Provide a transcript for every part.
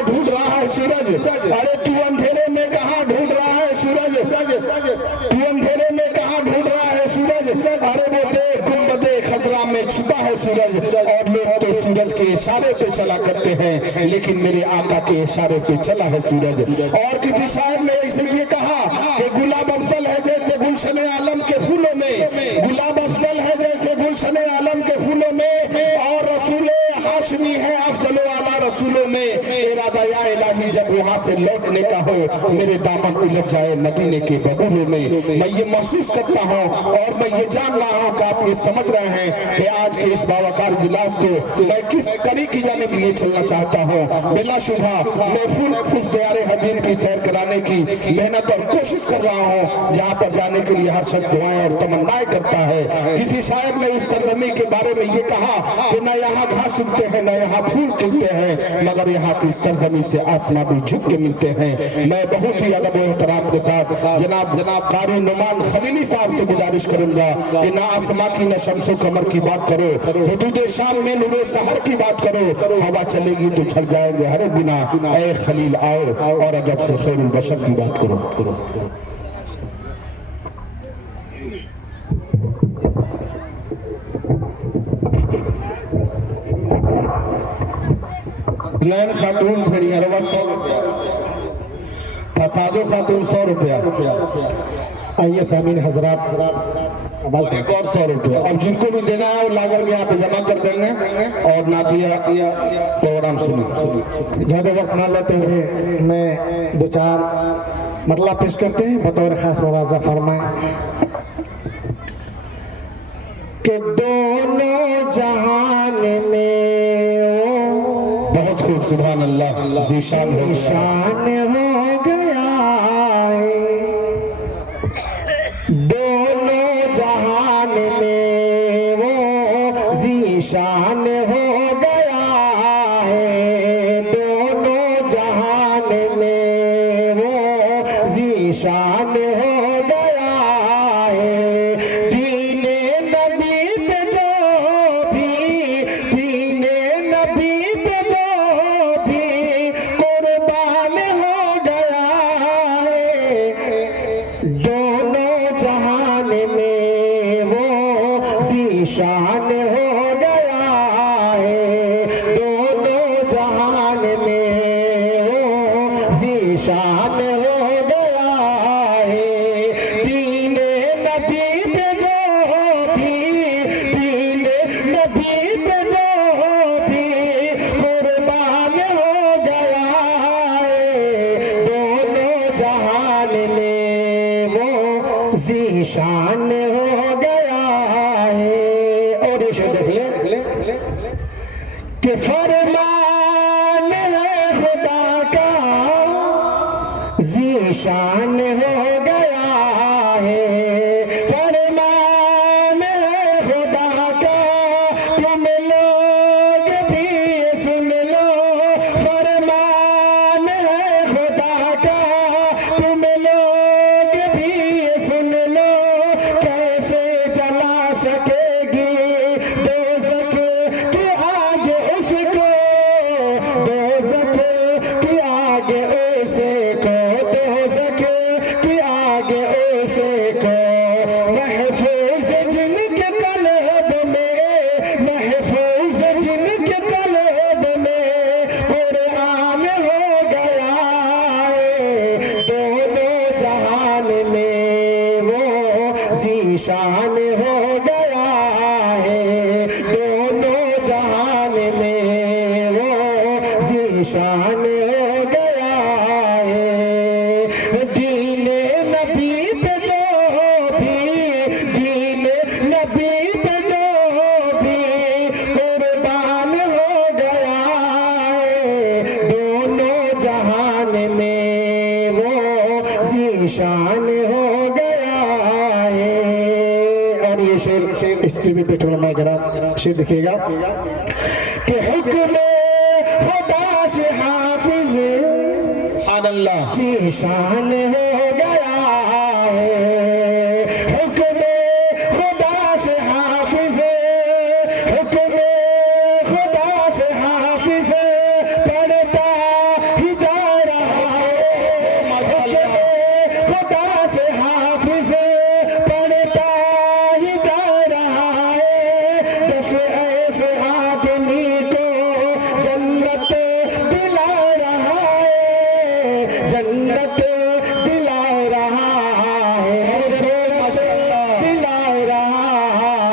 कहाँ ढूंढ रहा है सूरज, अरे तू अंधेरे में कहाँ ढूंढ रहा है सूरज, तू अंधेरे में कहाँ ढूंढ रहा है सूरज, अरे वो देख गुंबदे खजरा में छुपा है सूरज। और लोग तो सूरज के इशारे पे चला करते हैं, लेकिन मेरे आका के इशारे पे चला है सूरज। और किसी शायर ने इसलिए कहा कि गुलाब अफजल है जैसे गुलशन आलम के फूलों में, गुलाब अफजल है जैसे गुलशन आलम के फूलों में, और रसूल हाशमी है अफजल वाला रसूलों में। इरादा या इलाही जब वहां से लौटने का हो, मेरे दामन उलझ जाए मदीने के बबूलों में। मैं ये महसूस करता हूँ और मैं ये जान रहा हूँ कि आप ये समझ रहे हैं कि आज के इस बावकार इजलास को मैं किस कड़ी की जानिब लिए चलना चाहता हूँ। बिला शुबा मैं फुल उस दयारे हबीब की सैर कराने की मेहनत और कोशिश कर रहा हूँ जहाँ पर जाने के लिए हर शख्स दुआएं और तमन्नाएं करता है। किसी शायर ने इस सरजमी के बारे में ये कहा कि न यहाँ घास उगते हैं, न यहाँ फूल खिलते हैं, मगर यहाँ की सरजमी से आसमां भी झुक के मिलते हैं। मैं बहुत ही अदब और एहतराम के साथ जनाब कारी नुमान खलीली साहब से गुजारिश करूंगा कि ना आसमां की न शम्सो कमर की बात करो, हुदूद शाम में नूरे सहर की बात करो, हवा चलेगी तो झड़ जाएंगे हरे बिना, ऐ खलील आओ और अदब से खैरुल बशर की बात करो। नैन खातून खड़ी हरवा 100 रुपया, फसादो खातून 100 रुपया। आइए सामीन हजरात, एक और 100 रुपया। अब जिनको भी देना है वो लागर में यहाँ पे जमा कर देंगे और नातिया प्रोग्राम सुने। ज्यादा वक्त ना लेते हुए मैं दो चार मतलब पेश करते हैं बतौर खास मुआवजा फरमाए कि दोनों जहान में बहुत खूब सुभान अल्लाह जीशान हो गया है, दोनों जहान में वो जीशान हो गया है, दोनों जहान में वो जीशान हो गया है। दीने नबी पे जो भी, दीने नबी पे जो भी कुर्बान हो गया है, दोनों जहान में वो ज़ीशान हो गया है, दोनों जहान में वो ज़ीशान हो गया है। दीने नबी पे जो भी, दीने नबी पे जो भी कुर्बान हो गया है, दोनों जहान में वो ज़ीशान हो गया है। और ये शेर देखिए कि फरमान है खुदा का ज़ीशान हो गया है, फरमान है खुदा का तुम लोग भी सुन लो, फरमान है खुदा का तुम लोग भी सुन लो। कैसे जला सकेगी दोज़ख की आग उसको, दोज़ख की आग उसको, दोज़ख की आग उसको। महफूज जिनके कल्ब में, महफूज जिनके कल्ब में कुरान हो गया है, दोनों जहान में वो ज़ीशान हो गया है, दोनों जहान में वो ज़ीशान हो गया है। दीने नबी पे जो भी, दीने नबी पे जो भी कुर्बान हो गया है, दोनों जहान में वो ज़ीशान हो गया है। और ये शेर इस टीवी पे मैं करा शेर देखिएगा कि हुक्म खुदा से हाफिज अल्लाह जीशान हो गया है, हुक्म खुदा से हाफिज, हुक्म खुदा से हाफिज पढ़ता सूरत दिला रहा है, दिला रहा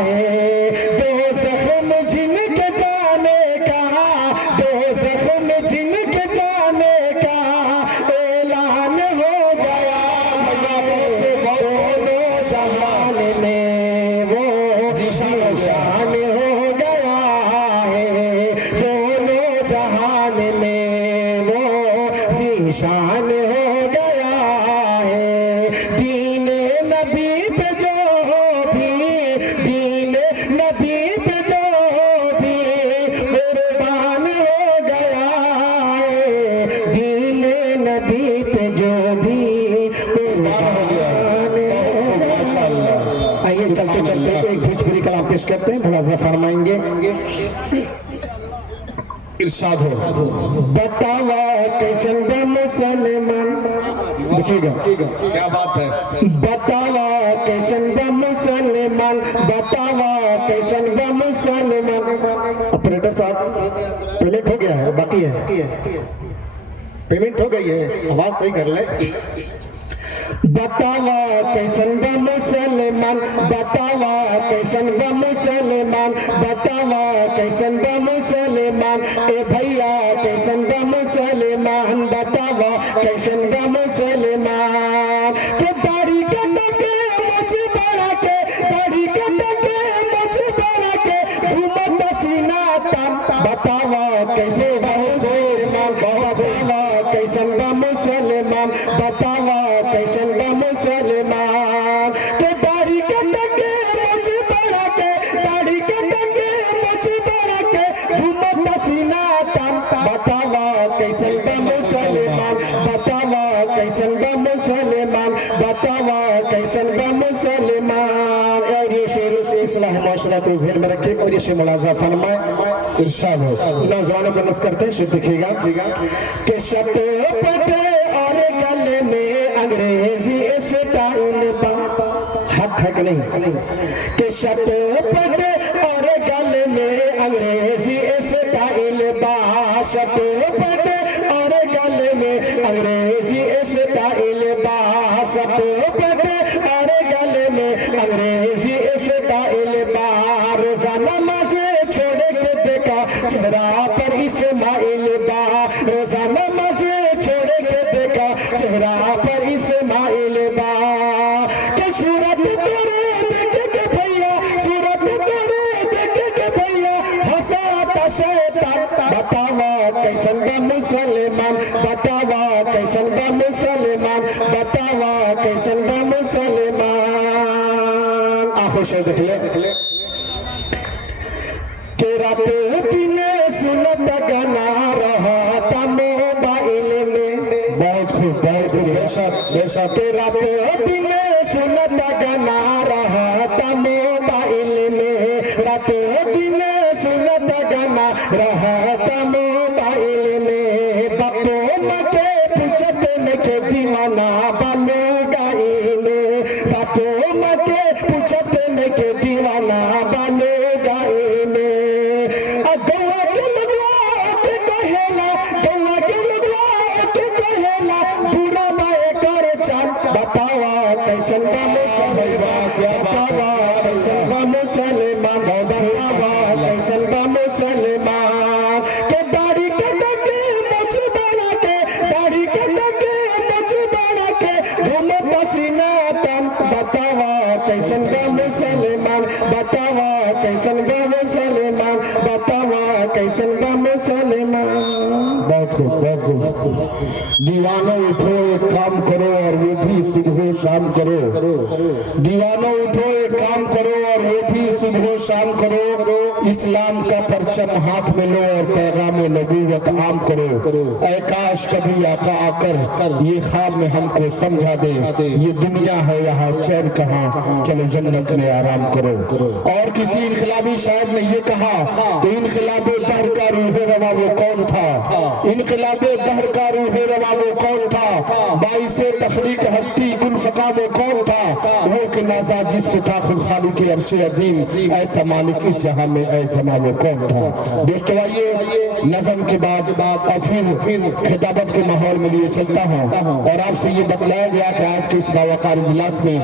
है। दो जख्म जिनके जाने का, दो जख्म जिनके जाने का ऐलान हो गया। दोनों जहान में वो निशान हो गया है, दोनों जहान में वो निशान हो गया है। दीन नबी पे जो भी, दीन नबी पे जो भी कुर्बान हो गया है, दीन नबी पे जो भी कुर्बान हो गया है। माशाअल्लाह। आइए चलते चलते एक भोजपुरी कलाम पेश करते हैं, मुलाजा फरमाएंगे। इरशाद हो। बतावा कैसन बा मुसलमान, देखिएगा क्या बात है। बतावा कैसन बा मुसलमान, बतावा कैसन बा मुसलमान। ऑपरेटर साहब पेमेंट हो गया है, बाकी है, पेमेंट हो गई है, आवाज सही कर ले। बतावा कैसन बा मुसलमान, बतावा कैसन बा मुसलमान, बतावा कैसन बा मुसलमान। ए भैया कैसन बा मुसलमान, बतावा कैसन बा मुसलमान। के दाढ़ी कट के मुझ बड़ा के, दाढ़ी कट के मुझ बड़ा के घूमत सीना तन। बतावा कैसे बा मुसलमान, बतावा कैसन बा मुसलमान, बतावा कैसन बा मुसलमान। के दाढ़ी कट के मुझ बड़ा के, दाढ़ी कट के मुझ बड़ा के घूमत सीना तन। बतावा कैसन बा मुसलमान, बतावा कैसन बा मुसलमान, बतावा कैसन बा मुसलमान। और ये शेर इस्लाह माशरा को ज़हन में रखें और ये शेर मुलाजा फरमाए। इरशाद हो। नौजवानों को नस करते हैं, शेर देखिएगा कि शर्ट पटे और गले में अंग्रेजी स्टाइल बा। हक है कि नहीं कि शर्ट पटे और गले में अंग्रेजी स्टाइल बा। शर्ट पटे और गले में अंग्रेजी स्टाइल बा। शर्ट पटे और गले में अंग्रेजी स्टाइल बा। रोजाना नमाज़े छोड़ के देखा चेहरा पर इस्माइल बा। रोजाना नमाज़े छोड़ के देखा चेहरा पर इस्माइल बा। के सूरत तेरे देख के भैया, सूरत तेरे देख के भैया हंसाता शैतान। बतावा कैसन बा मुसलमान, बतावा कैसन बा मुसलमान, बतावा कैसन बा मुसलमान। आंखों से देख ले के रात दिन सुनत गाना रहा था मोबाइल में। बहुत खूब, बहुत खूब। बेशक बेशक। के रात दिन सुनत गाना रहा था मोबाइल में। रात दिन सुनत गाना रहा था मोबाइल में। बापो मके पूछत में के दीवाना बालू गाई में। बापो मके पूछत में के दीवाना बालू गाई में। गौआ के लगवा के कहेला, गौआ के लगवा के कहेला बुरा बाए कर चाल। बतावा कैसन बा मुसलमान, बतावा कैसन बा मुसलमान, बतावा कैसन बा मुसलमान। के दाढ़ी कट के मुझ बना के, दाढ़ी कट के मुझ बना के घूमत सीना तन। बतावा कैसन बा मुसलमान, बतावा कैसन बा मुसलमान, बतावा कैसन बा मुसलमान। बहुत खूब, बहुत खूब। दीवानों उठो एक काम करो और वो भी सुबह शाम करो। दीवानों उठो एक काम करो और वो भी सुबह शाम करो। इस्लाम का परचम हाथ में लो और पैगाम नबूवत आम करो। ऐ काश कभी आका आकर ये ख्वाब में हमको समझा दे, ये दुनिया है यहाँ चैन कहाँ, चलो जन्नत में आराम करो। और किसी इनकलाबी शायर ने ये कहा कि इनकलाबे दहर का रूहे रवा वो कौन था, इनकलाबे दहर का रूहे रवा वो कौन था। बाइसे तखलीक हस्ती गुल फका था वो कौन था, वो कि नाजा जिस्म था खुद खालिक के अर्श अजीम, ऐसा मालिक इस जहां में ऐसा वो कौन था। दोस्तों आइए नज़म के बाद और फिर खिताबत के माहौल में लिए चलता हूँ और आपसे ये बतलाया गया कि आज के इस बावकार इजलास में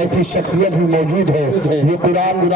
ऐसी शख्सियत भी मौजूद है ये कुरान